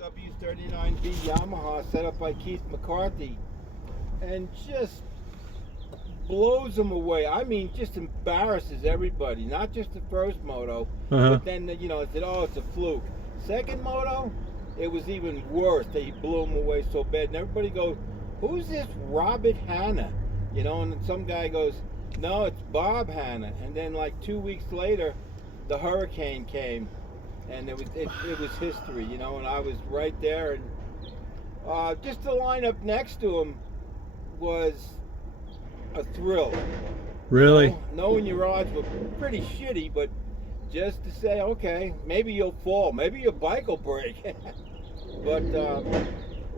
W39B Yamaha set up by Keith McCarthy and just blows them away. I mean, just embarrasses everybody. Not just the first moto, but then, they said, oh, it's a fluke. Second moto, it was even worse. They blew them away so bad. And everybody goes, who's this Robert Hanna? And then some guy goes, no, it's Bob Hanna. And then like 2 weeks later, the hurricane came. And it was history, and I was right there. And just the line up next to him was a thrill. Really? Knowing your odds were pretty shitty, but just to say, okay, maybe you'll fall, maybe your bike will break. But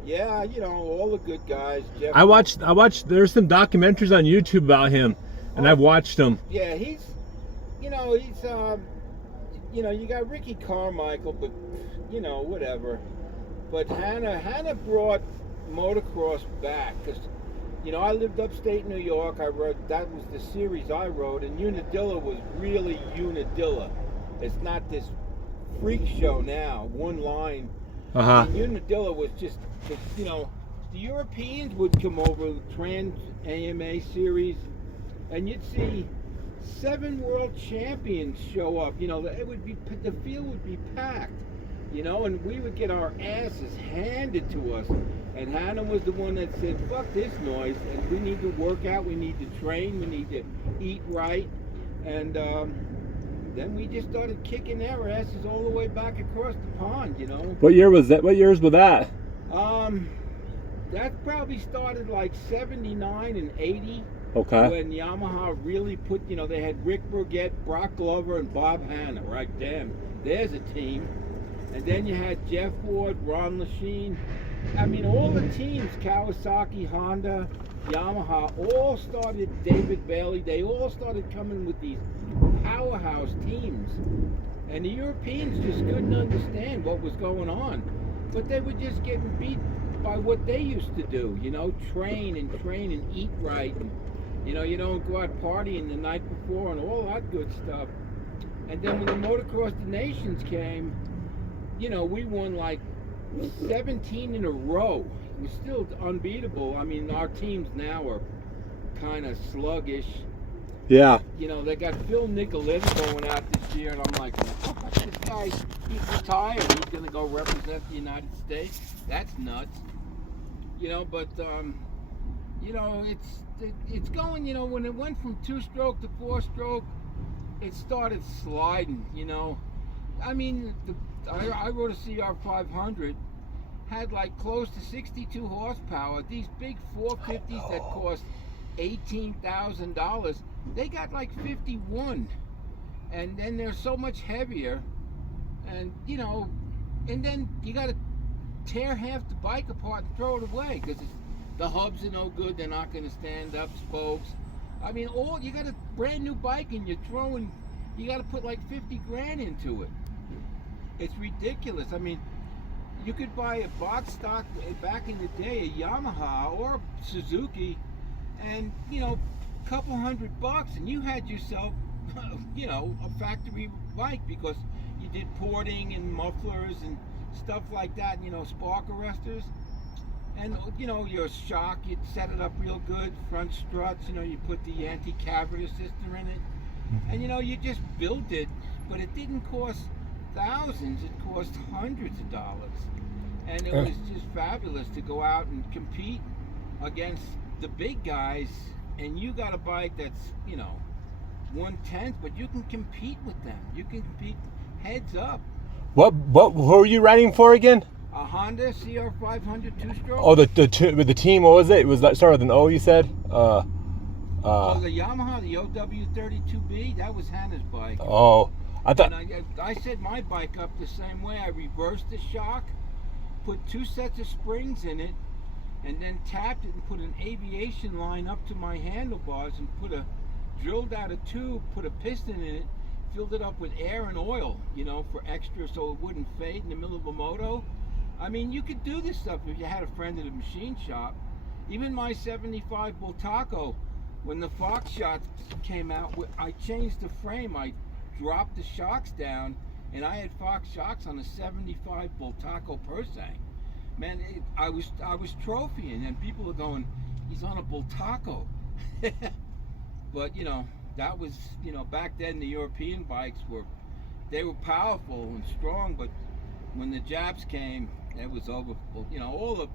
yeah, all the good guys. Jeff, I watched. There's some documentaries on YouTube about him, and I've watched them. Yeah, he's you got Ricky Carmichael, but whatever. But Hanna brought motocross back because I lived upstate New York. That was the series I rode, and Unadilla was really Unadilla. It's not this freak show now, one line. And Unadilla was just the Europeans would come over Trans AMA series, and you'd see 7 world champions show up. It would be, the field would be packed, and we would get our asses handed to us. And Hanna was the one that said, fuck this noise, and we need to work out, we need to train, we need to eat right. And then we just started kicking their asses all the way back across the pond, What year was that? What years was that? That probably started like 79 and 80. Okay. When Yamaha really put, they had Rick Burgett, Brock Glover, and Bob Hanna, right? Damn, there's a team. And then you had Jeff Ward, Ron Lachine. I mean, all the teams, Kawasaki, Honda, Yamaha, all started, David Bailey, they all started coming with these powerhouse teams. And the Europeans just couldn't understand what was going on. But they were just getting beat by what they used to do, train and eat right. And, you don't go out partying the night before and all that good stuff. And then when the Motocross the Nations came, we won like 17 in a row. It was still unbeatable. I mean, our teams now are kind of sluggish. Yeah. They got Phil Nicoletti going out this year, and I'm like, oh, this guy, he's retired. He's going to go represent the United States. That's nuts. But, it's going, when it went from 2-stroke to 4-stroke, it started sliding, I mean, I rode a CR 500, had like close to 62 horsepower. These big 450s that cost $18,000, they got like 51. And then they're so much heavier. And, and then you got to tear half the bike apart and throw it away because the hubs are no good. They're not going to stand up, spokes. I mean, you got a brand new bike and you got to put like 50 grand into it. It's ridiculous. I mean, you could buy a box stock back in the day, a Yamaha or a Suzuki, and a couple $100, and you had yourself, a factory bike because you did porting and mufflers and stuff like that, spark arresters. And, your shock, you'd set it up real good, front struts, you put the anti-cavity assistor in it. And, you just built it, but it didn't cost thousands, it cost hundreds of dollars. And it was just fabulous to go out and compete against the big guys, and you got a bike that's, 1/10, but you can compete with them. You can compete heads up. Who are you riding for again? A Honda CR 500 2-stroke. Oh, the team. What was it? It was that started with an O. You said. The Yamaha, the OW32B. That was Hanna's bike. Oh, I thought. And I set my bike up the same way. I reversed the shock, put 2 sets of springs in it, and then tapped it and put an aviation line up to my handlebars and drilled out a tube, put a piston in it, filled it up with air and oil, for extra so it wouldn't fade in the middle of a moto. I mean, you could do this stuff if you had a friend at a machine shop. Even my 75 Bultaco, when the Fox shots came out, I changed the frame. I dropped the shocks down and I had Fox shocks on a 75 Bultaco Persang. Man, I was trophying, and people were going, he's on a Bultaco. But you know, that was, you know, back then the European bikes were powerful and strong, but when the Japs came, it was over. You know,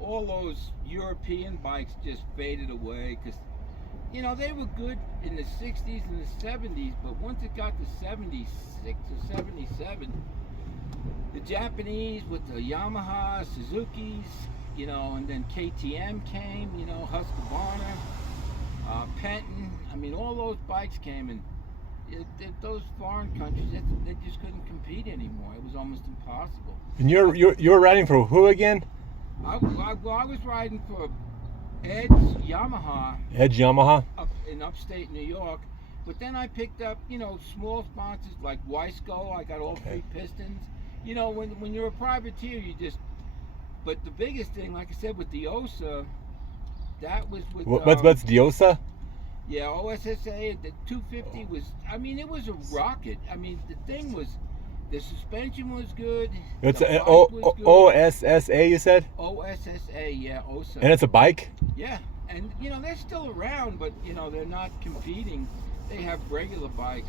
all those European bikes just faded away because, you know, they were good in the 60s and the 70s, but once it got to 76 or 77, the Japanese with the Yamaha, Suzuki's, you know, and then KTM came, you know, Husqvarna, Penton. I mean, all those bikes came, and those foreign countries, they just couldn't compete anymore. It was almost impossible. And you're riding for who again? I was riding for Edge Yamaha. Edge Yamaha? Up in upstate New York. But then I picked up, you know, small sponsors like Wiseco. I got all 3 pistons. You know, when you're a privateer, you just... But the biggest thing, like I said, with the OSA, that was with... What's the OSA? Yeah, OSSA, the 250 was... I mean, it was a rocket. I mean, the thing was... The suspension was good. It's the an bike was good. OSSA, you said? OSSA, yeah, OSA. And it's a bike? Yeah, and you know, they're still around, but you know, they're not competing. They have regular bikes.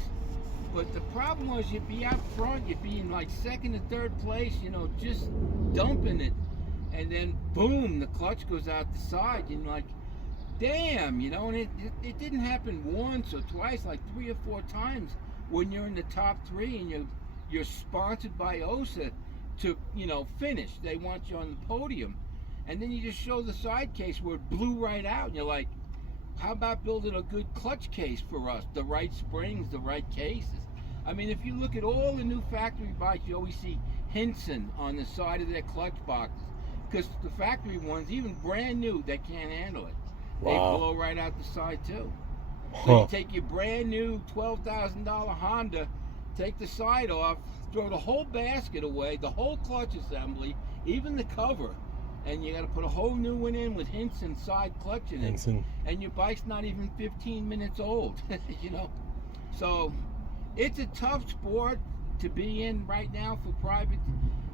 But the problem was, you'd be out front, you'd be in like 2nd or 3rd place, you know, just dumping it. And then boom, the clutch goes out the side. And you're like, damn, you know, and it didn't happen once or twice, like 3 or 4 times when you're in the top 3 and you're sponsored by OSA to, you know, finish. They want you on the podium. And then you just show the side case where it blew right out. And you're like, how about building a good clutch case for us? The right springs, the right cases. I mean, if you look at all the new factory bikes, you always see Hinson on the side of their clutch boxes. Because the factory ones, even brand new, they can't handle it. Wow. They blow right out the side too. So you take your brand new $12,000 Honda, take the side off, throw the whole basket away, the whole clutch assembly, even the cover, and you got to put a whole new one in with Hinson side clutch in it. Hinson. And your bike's not even 15 minutes old, you know. So it's a tough sport to be in right now for private.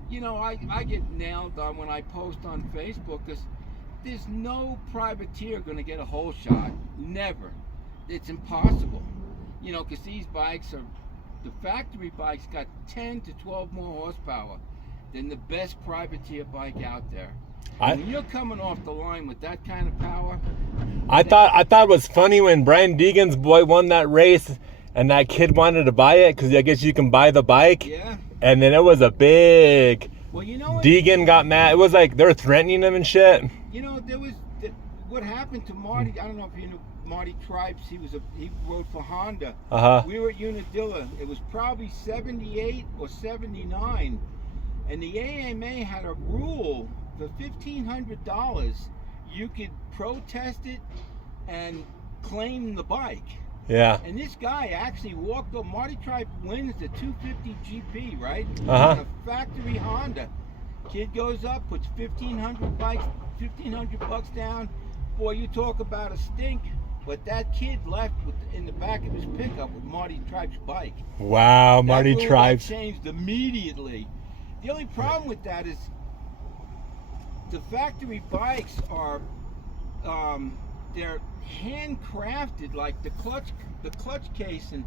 You know, I get nailed on when I post on Facebook because there's no privateer going to get a whole shot. Never. It's impossible. You know, because these bikes are... The factory bike's got 10 to 12 more horsepower than the best privateer bike out there. When you're coming off the line with that kind of power... I thought it was funny when Brian Deegan's boy won that race and that kid wanted to buy it because I guess you can buy the bike. Yeah. And then it was a big... Well, you know what? Deegan got mad. It was like they were threatening him and shit. You know, what happened to Marty, I don't know if you know Marty Tripes, he rode for Honda. We were at Unadilla. It was probably 78 or 79, and the AMA had a rule for $1,500 you could protest it and claim the bike. Yeah. And this guy actually walked up. Marty Tripe wins the 250 GP, right? On a factory Honda. Kid goes up, puts $1,500 down. Boy, you talk about a stink. But that kid left in the back of his pickup with Marty Tripe's bike. Wow, Marty Tripe. That changed immediately. The only problem with that is the factory bikes are they're handcrafted, like the clutch case and